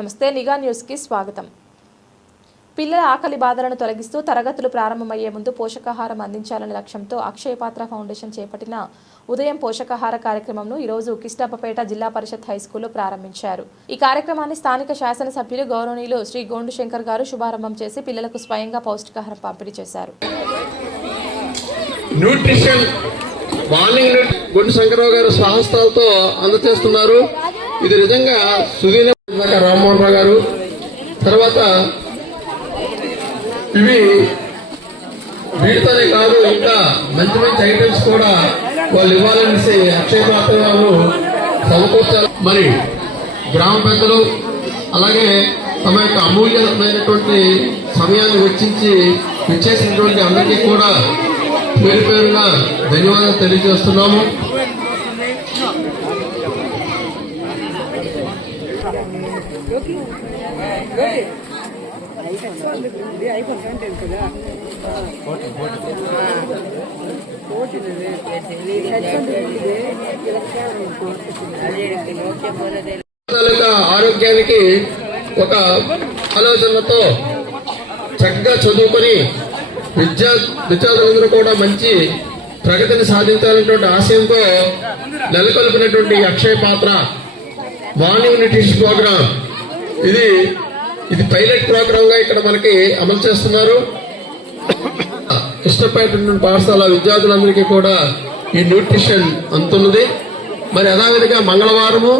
నమస్తే నిఘా న్యూస్కి స్వాగతం. పిల్లల ఆకలి బాధలను తొలగిస్తూ తరగతులు ప్రారంభమయ్యే ముందు పోషకాహారం అందించాలనే లక్ష్యంతో అక్షయ పాత్ర ఫౌండేషన్ చేపట్టిన ఉదయం పోషకాహార కార్యక్రమంను ఈరోజు కిష్టాపపేట జిల్లా పరిషత్ హైస్కూల్లో ప్రారంభించారు. ఈ కార్యక్రమాన్ని స్థానిక శాసనసభ్యులు గౌరవనీయులు శ్రీ గోండు శంకర్ గారు శుభారంభం చేసి పిల్లలకు స్వయంగా పౌష్టికాహారం పంపిణీ చేశారు. న్యూట్రిషన్ మార్నింగ్ గుండు శంకరరావు గారు సాహసాలతో అందజేస్తున్నారు ఇది నిజంగా సుదీన రామ్మోహన్ రావు గారు. తర్వాత ఇవి వీటితోనే కాదు ఇంకా మంచి మంచి ఐటమ్స్ కూడా వాళ్ళు ఇవ్వాలనేసి అక్షయ పాత్ర వాళ్ళు సమకూర్చాలి మరి గ్రామ పెద్దలు అలాగే తమ యొక్క అమూల్యమైనటువంటి సమయాన్ని వెచ్చించి విచ్చేసినటువంటి అందరికీ కూడా పేరు పేరున ధన్యవాదాలు తెలియజేస్తున్నాము. ఆరోగ్యానికి ఒక ఆలోచనతో చక్కగా చదువుకొని విద్యా విద్యార్థులందరూ కూడా మంచి ప్రగతిని సాధించాలన్నటువంటి ఆశయంతో నెలకొల్పినటువంటి అక్షయ పాత్ర మార్నింగ్ న్యూట్రిషన్ ప్రోగ్రామ్. ఇది ఇది పైలట్ ప్రోగ్రామ్గా ఇక్కడ మనకి అమలు చేస్తున్నారు. ఇష్టపడేటటువంటి పాఠశాల విద్యార్థులందరికీ కూడా ఈ న్యూట్రిషన్ అందుతున్నది మరి అదేవిధంగా మంగళవారము.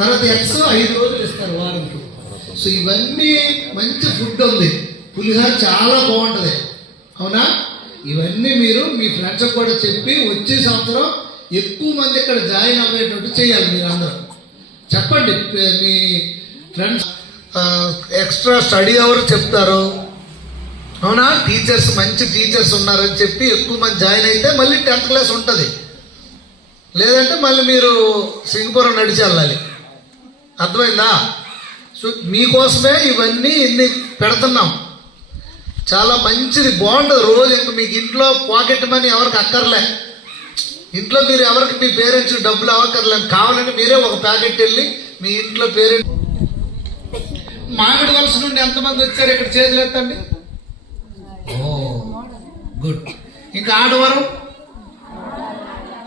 తర్వాత ఎక్స్ ఐదు రోజులు ఇస్తారు వారంకి సో ఇవన్నీ మంచి ఫుడ్ ఉంది. పులిహోర చాలా బాగుంటుంది. అవునా? ఇవన్నీ మీరు మీ ఫ్రెండ్స్ కూడా చెప్పి వచ్చే సంవత్సరం ఎక్కువ మంది ఇక్కడ జాయిన్ అవ్వేటట్టు చేయాలి మీరు అందరూ. చెప్పండి మీ ఫ్రెండ్స్ ఎక్స్ట్రా స్టడీ అవర్ చెప్తారు. అవునా? టీచర్స్ మంచి టీచర్స్ ఉన్నారని చెప్పి ఎక్కువ మంది జాయిన్ అయితే మళ్ళీ టెన్త్ క్లాస్ ఉంటుంది. లేదంటే మళ్ళీ మీరు సింగపూర్ నడిచి వెళ్ళాలి. అర్థమైందా? సో మీకోసమే ఇవన్నీ ఇన్ని పెడుతున్నాం. చాలా మంచిది బాగుంటుంది. రోజు ఇంక మీకు ఇంట్లో పాకెట్ మనీ ఎవరికి అక్కర్లే. ఇంట్లో మీరు ఎవరికి మీ పేరెంట్స్ డబ్బులు అవ్వక్కర్లేదు కావాలంటే మీరే ఒక ప్యాకెట్ వెళ్ళి మీ ఇంట్లో పేరెంట్స్ మామిడి వలస నుండి ఎంతమంది వచ్చారు ఇక్కడ చేతులు ఎత్తండి? Oh good. ఇంకా ఆడవరం?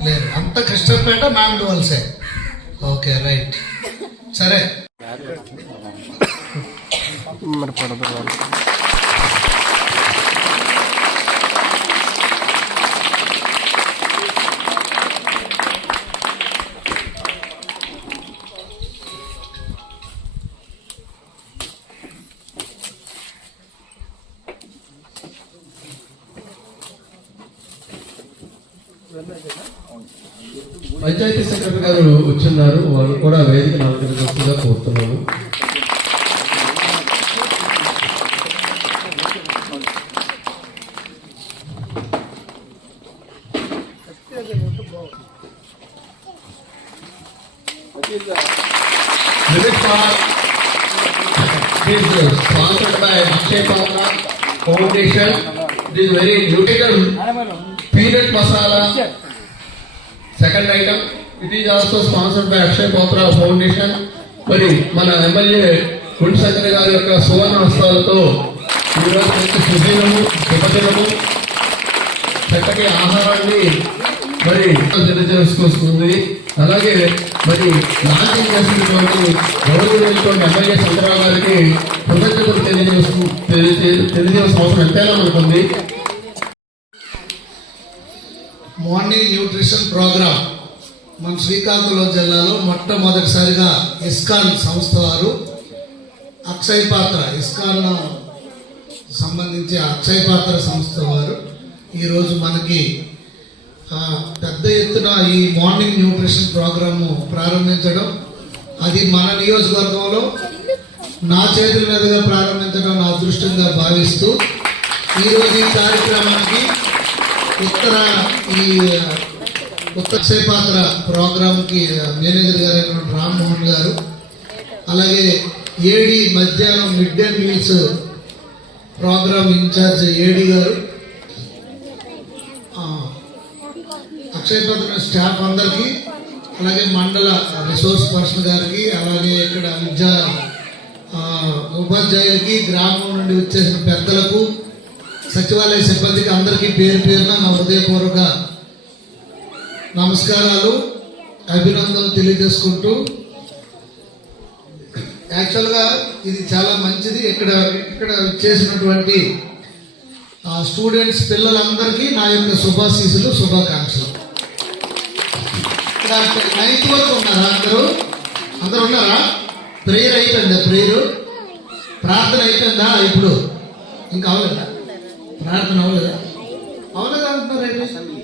లేదు అంత కృష్ణపేట మామిడి వలసే. Okay right. సరే. పంచాయతీ సెక్రటరీ గారు వచ్చిన్నారు. వాళ్ళు కూడా వేదిక నాలుగు కోరుతున్నారు ఫౌండేషన్ దీని very beautiful peanut masala. Second item it is also sponsored by Akshay Potra foundation మరి మన ఎమ్మెల్యే గుండశంకర్ గారి యొక్క సువర్ణ హస్తాలతో ఈరోజు సుదీనము శుభదినము. చక్కటి ఆహారాన్ని మరి తెలియజేసుకొస్తుంది. అలాగే మరి లాంఛనం చేసినటువంటి గౌరవమైనటువంటి ఎమ్మెల్యే చంద్రరావు గారికి కృతజ్ఞతలు తెలియజేసు తెలియజే- తెలియజేయాల్సిన అవసరం ఎంతైనా మనకుంది. మార్నింగ్ న్యూట్రిషన్ ప్రోగ్రామ్ మన శ్రీకాకుళం జిల్లాలో మొట్టమొదటిసారిగా ఇస్కాన్ సంస్థ వారు అక్షయ్ పాత్ర ఇస్కాన్ సంబంధించి అక్షయ్ పాత్ర సంస్థ వారు. ఈరోజు మనకి పెద్ద ఎత్తున ఈ మార్నింగ్ న్యూట్రిషన్ ప్రోగ్రాము ప్రారంభించడం అది మన నియోజకవర్గంలో నా చేతుల మీదుగా ప్రారంభించడం నా అదృష్టంగా భావిస్తూ ఈరోజు ఈ కార్యక్రమానికి ఉత్తర ఈ ఉత్తర పాత్ర ప్రోగ్రామ్కి మేనేజర్ గారు అయినటువంటి రామ్మోహన్ గారు అలాగే ఏడి మధ్యాహ్నం mid day meals program incharge A D గారు ఆ, స్టాఫ్ అందరికీ అలాగే మండల రిసోర్స్ పర్సన్ గారికి అలాగే ఇక్కడ విద్యా ఉపాధ్యాయులకి గ్రామం నుండి వచ్చేసిన పెద్దలకు సచివాలయ సిబ్బందికి అందరికీ పేరు పేరున నా హృదయపూర్వక నమస్కారాలు అభినందనలు తెలియజేసుకుంటూ యాక్చువల్గా ఇది చాలా మంచిది. ఇక్కడ ఇక్కడ చేసినటువంటి స్టూడెంట్స్ పిల్లలందరికీ నా యొక్క శుభాశీసులు శుభాకాంక్షలు. ఇక్కడ నైన్త్ వరకు ఉన్నారా అందరూ? అందరు ఉన్నారా? ప్రేయర్ అయిపోయిందా ప్రేయరు? ప్రార్థన అయిపోయిందా ఇప్పుడు? ఇంకా అవ్వలేదా? ನಾಲ್ಕು ನವಲದ ಅವನದ ರೈಲ್ವೆ